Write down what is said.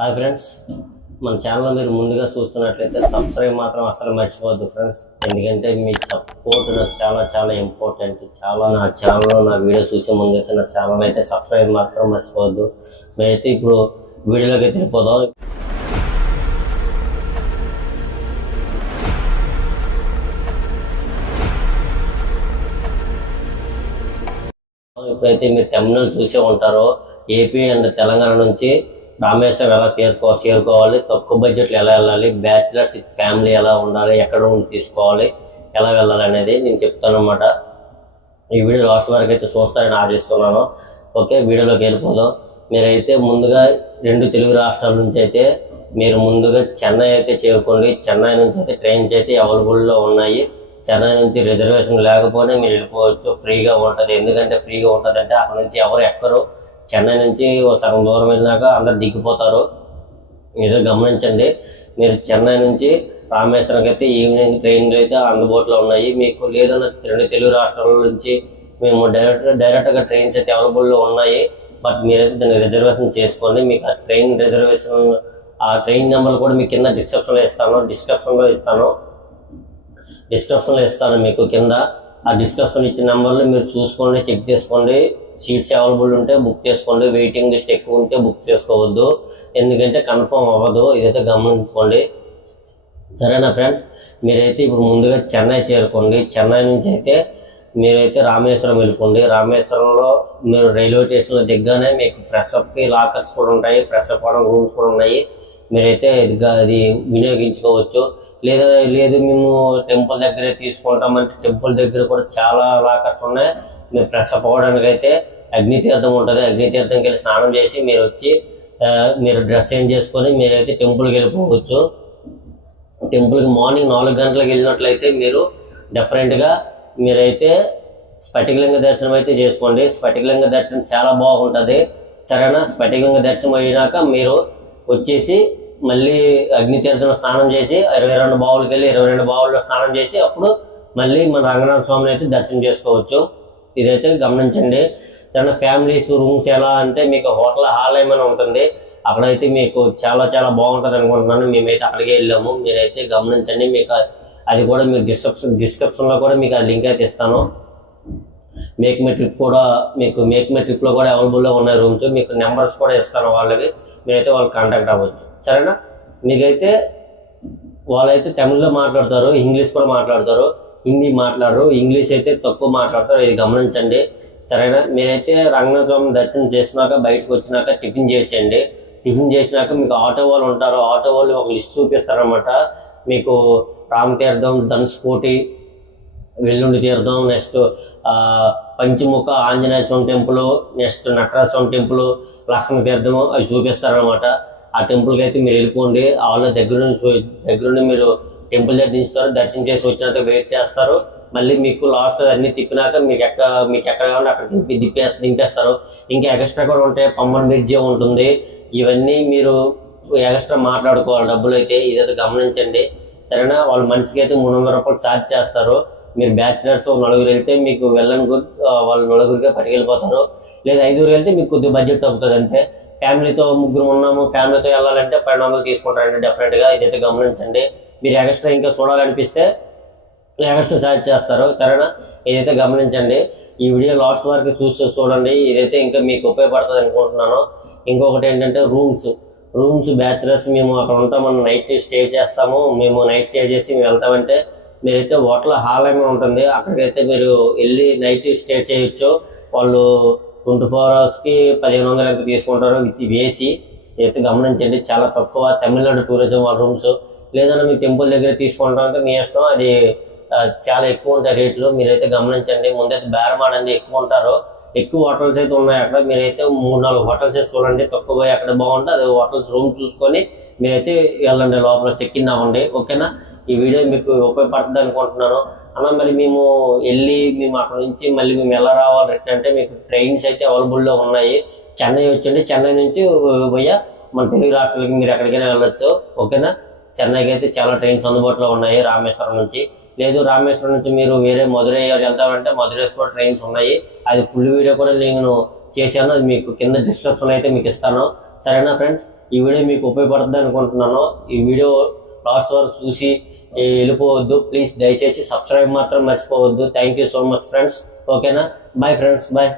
Hi friends, మన channel మీరు ముందుగా చూస్తున్నట్లయితే సబ్స్క్రైబ్ మాత్రం అసలు మర్చిపోవద్దు ఫ్రెండ్స్. ఎందుకంటే మీ సపోర్ట్ నాకు చాలా చాలా ఇంపార్టెంట్. నా ఛానల్ నా వీడియో చూసే ముందు అయితే నా ఛానల్ అయితే సబ్స్క్రైబ్ మాత్రం మర్చిపోవద్దు. మేమైతే ఇప్పుడు వీడియోలోకి అయితే వెళ్ళిపోదాం. ఇప్పుడైతే మీరు తమిళనాడు చూసే ఉంటారో, ఏపీ అండ్ తెలంగాణ నుంచి రామేశ్వరం ఎలా చేరుకోవాలి, తక్కువ బడ్జెట్లో ఎలా వెళ్ళాలి, బ్యాచిలర్స్ ఫ్యామిలీ ఎలా ఉండాలి, ఎక్కడ ఉండి తీసుకోవాలి, ఎలా వెళ్ళాలి అనేది నేను చెప్తాను అన్నమాట. ఈ వీడియో లాస్ట్ వరకు అయితే చూస్తారని ఆశిస్తున్నాను. ఓకే, వీడియోలోకి వెళ్ళిపోదాం. మీరైతే ముందుగా 2 తెలుగు రాష్ట్రాల నుంచి అయితే మీరు ముందుగా చెన్నై అయితే చేరుకోండి. చెన్నై నుంచి అయితే ట్రైన్స్ అయితే అవైలబుల్లో ఉన్నాయి. చెన్నై నుంచి రిజర్వేషన్ లేకపోయినా మీరు వెళ్ళిపోవచ్చు, ఫ్రీగా ఉంటుంది. ఎందుకంటే ఫ్రీగా ఉంటుంది అంటే అక్కడ నుంచి ఎవరు ఎక్కరు. చెన్నై నుంచి సగం దూరం వెళ్ళినాక అందరు దిగిపోతారు. ఏదో గమనించండి. మీరు చెన్నై నుంచి రామేశ్వరంకి అయితే ఈవినింగ్ ట్రైన్లు అయితే అందుబాటులో ఉన్నాయి. మీకు లేదన్న 2 తెలుగు రాష్ట్రాల నుంచి మేము డైరెక్ట్గా ట్రైన్స్ అయితే అవైలబుల్లో ఉన్నాయి. బట్ మీరైతే దాన్ని రిజర్వేషన్ చేసుకోండి. మీకు ఆ ట్రైన్ రిజర్వేషన్, ఆ ట్రైన్ నెంబర్ కూడా మీకు కింద డిస్క్రిప్షన్లో ఇస్తాను మీకు కింద. ఆ డిస్క్రిప్షన్ ఇచ్చిన నెంబర్లు మీరు చూసుకోండి, చెక్ చేసుకోండి. సీట్స్ అవైలబుల్ ఉంటే బుక్ చేసుకోండి. వెయిటింగ్ లిస్ట్ ఎక్కువ ఉంటే బుక్ చేసుకోవద్దు, ఎందుకంటే కన్ఫర్మ్ అవ్వదు. ఇదైతే గమనించుకోండి, సరేనా ఫ్రెండ్స్. మీరైతే ఇప్పుడు ముందుగా చెన్నై చేరుకోండి. చెన్నై నుంచి అయితే మీరైతే రామేశ్వరం వెళ్ళిపోండి. రామేశ్వరంలో మీరు రైల్వే స్టేషన్లో దిగ్గానే మీకు ఫ్రెష్అప్కి లాకర్స్ కూడా ఉంటాయి, ఫ్రెష్అప్ అవడానికి రూమ్స్ కూడా ఉన్నాయి. మీరైతే అది వినియోగించుకోవచ్చు. లేదు మేము టెంపుల్ దగ్గరే తీసుకుంటామంటే టెంపుల్ దగ్గర కూడా చాలా లాకర్స్ ఉన్నాయి. మీరు ఫ్రెష్ అప్ అవ్వడానికి అయితే అగ్నితీర్థం ఉంటుంది. అగ్నితీర్థంకి వెళ్ళి స్నానం చేసి మీరు వచ్చి మీరు డ్రెస్ చేంజ్ చేసుకొని మీరైతే టెంపుల్కి వెళ్ళిపోవచ్చు. టెంపుల్కి మార్నింగ్ 4 గంటలకు వెళ్ళినట్లయితే మీరు డెఫరెంట్గా మీరైతే స్ఫటికలింగ దర్శనం అయితే చేసుకోండి. స్ఫటికలింగ దర్శనం చాలా బాగుంటుంది, సరేనా. స్ఫటికలింగ దర్శనం అయినాక మీరు వచ్చేసి మళ్ళీ అగ్నితీర్థంలో స్నానం చేసి 22 బావులకి వెళ్ళి 22 బావుల్లో స్నానం చేసి అప్పుడు మళ్ళీ మన రంగనాథ స్వామిని అయితే దర్శనం చేసుకోవచ్చు. ఇదైతే గమనించండి. చాలా ఫ్యామిలీస్ రూమ్స్ ఎలా అంటే మీకు హోటల్ హాల్ ఏమైనా ఉంటుంది, అక్కడైతే మీకు చాలా చాలా బాగుంటుంది అనుకుంటున్నాను. మేమైతే అక్కడికే వెళ్ళాము. మీరైతే గమనించండి. మీకు అది కూడా మీకు డిస్క్రిప్షన్లో కూడా మీకు ఆ లింక్ అయితే ఇస్తాను. మేక్ మై ట్రిప్లో కూడా అవైలబుల్లో ఉన్నాయి రూమ్స్. మీకు నెంబర్స్ కూడా ఇస్తాను వాళ్ళవి. మీరైతే వాళ్ళు కాంటాక్ట్ అవ్వచ్చు, సరేనా. మీకైతే వాళ్ళైతే తమిళ్లో మాట్లాడతారు, ఇంగ్లీష్ కూడా మాట్లాడతారు, హిందీ మాట్లాడరు. ఇంగ్లీష్ అయితే తక్కువ మాట్లాడతారు, ఇది గమనించండి, సరేనా. మీరైతే రంగనాథ స్వామి దర్శనం చేసినాక బయటకు వచ్చినాక టిఫిన్ చేసేయండి. టిఫిన్ చేసినాక మీకు ఆటో వాళ్ళు ఉంటారు. ఆటో వాళ్ళు ఒక లిస్ట్ చూపిస్తారనమాట. మీకు రామతీర్థం, ధనుష్కోటి, వెల్లుండి తీర్థం, నెక్స్ట్ పంచముఖ ఆంజనేయ స్వామి టెంపుల్, నెక్స్ట్ నటరాజ స్వామి టెంపుల్, లక్ష్మణ తీర్థము అవి చూపిస్తారనమాట. ఆ టెంపుల్కి అయితే మీరు వెళ్ళిపోండి. వాళ్ళ దగ్గరుండి మీరు టెంపుల్ దగ్గర దించుతారు. దర్శనం చేసి వచ్చినాక వెయిట్ చేస్తారు. మళ్ళీ మీకు లాస్ట్ అన్నీ తిప్పినాక మీకు ఎక్కడ కావాలంటే అక్కడ దింపేస్తారు. ఇంకా ఎక్స్ట్రా కూడా ఉంటాయి. పమ్మన్ బ్రిడ్జి ఉంటుంది. ఇవన్నీ మీరు ఎక్స్ట్రా మాట్లాడుకోవాలి డబ్బులు అయితే. ఇదైతే గమనించండి, సరేనా. వాళ్ళ మనిషికి అయితే 300 రూపాయలు ఛార్జ్ చేస్తారు. మీరు బ్యాచిలర్స్ 4 వెళ్తే మీకు వెళ్ళని వాళ్ళు 4 పట్టుకెళ్ళిపోతారు. లేదా 5 వెళ్తే మీకు కొద్దిగా బడ్జెట్ తగ్గుతుంది అంతే. ఫ్యామిలీతో 3 ఉన్నాము, ఫ్యామిలీతో వెళ్ళాలంటే 1200 తీసుకుంటారండి డెఫినెట్గా. ఇదైతే గమనించండి. మీరు ఎక్స్ట్రా ఇంకా చూడాలనిపిస్తే ఎక్స్ట్రా ఛార్జ్ చేస్తారు, సరేనా. ఇదైతే గమనించండి. ఈ వీడియో లాస్ట్ వరకు చూడండి. ఇదైతే ఇంకా మీకు ఉపయోగపడుతుంది అనుకుంటున్నాను. ఇంకొకటి ఏంటంటే రూమ్స్ బ్యాచిలర్స్ మేము అక్కడ ఉంటాం, మనం నైట్ స్టే చేస్తాము. మేము నైట్ స్టే చేసి మేము వెళ్తామంటే మీరైతే హోటల్ హాల్ ఏమైనా ఉంటుంది, అక్కడికైతే మీరు వెళ్ళి నైట్ స్టే చేయొచ్చు. వాళ్ళు 24 అవర్స్కి 1500 ఎంత తీసుకుంటారు విత్ వేసి. అయితే గమనించండి, చాలా తక్కువ. తమిళనాడు టూరిజం వాళ్ళ రూమ్స్. లేదన్నా మీ టెంపుల్ దగ్గర తీసుకుంటామంటే మీ ఇష్టం, అది చాలా ఎక్కువ ఉంటాయి రేట్లు. మీరైతే గమనించండి. ముందైతే బేరమాడండి, ఎక్కువ ఉంటారు. ఎక్కువ హోటల్స్ అయితే ఉన్నాయి అక్కడ. మీరైతే 3-4 హోటల్స్ చూడండి, తక్కువ పోయి అక్కడ బాగుంటుంది. అది హోటల్స్ రూమ్ చూసుకొని మీరైతే వెళ్ళండి, లోపల చెక్ ఇన్ అవ్వండి, ఓకేనా. ఈ వీడియో మీకు ఉపయోగపడుతుంది అనుకుంటున్నాను అన్న. మరి మేము అక్కడ నుంచి మళ్ళీ మేము ఎలా రావాలి అంటే మీకు ట్రైన్స్ అయితే అవైలబుల్లో ఉన్నాయి. చెన్నై వచ్చండి, చెన్నై నుంచి పోయా మన తెలుగు రాష్ట్రాలకి మీరు ఎక్కడికైనా వెళ్ళొచ్చు, ఓకేనా. చెన్నైకి అయితే చాలా ట్రైన్స్ అందుబాటులో ఉన్నాయి రామేశ్వరం నుంచి. లేదు రామేశ్వరం నుంచి మీరు వేరే మధురై వెళ్తామంటే మధురైస్ కూడా ట్రైన్స్ ఉన్నాయి. అది ఫుల్ వీడియో కూడా నేను చేశాను, అది మీకు కింద డిస్క్రిప్షన్ అయితే మీకు ఇస్తాను. సరేనా ఫ్రెండ్స్, ఈ వీడియో మీకు ఉపయోగపడుతుంది అనుకుంటున్నాను. ఈ వీడియో లాస్ట్ వరకు చూసి వెళ్ళిపోవద్దు ప్లీజ్, దయచేసి సబ్స్క్రైబ్ మాత్రం మర్చిపోవద్దు. Thank you so much friends. ఓకేనా, బాయ్ ఫ్రెండ్స్, బాయ్.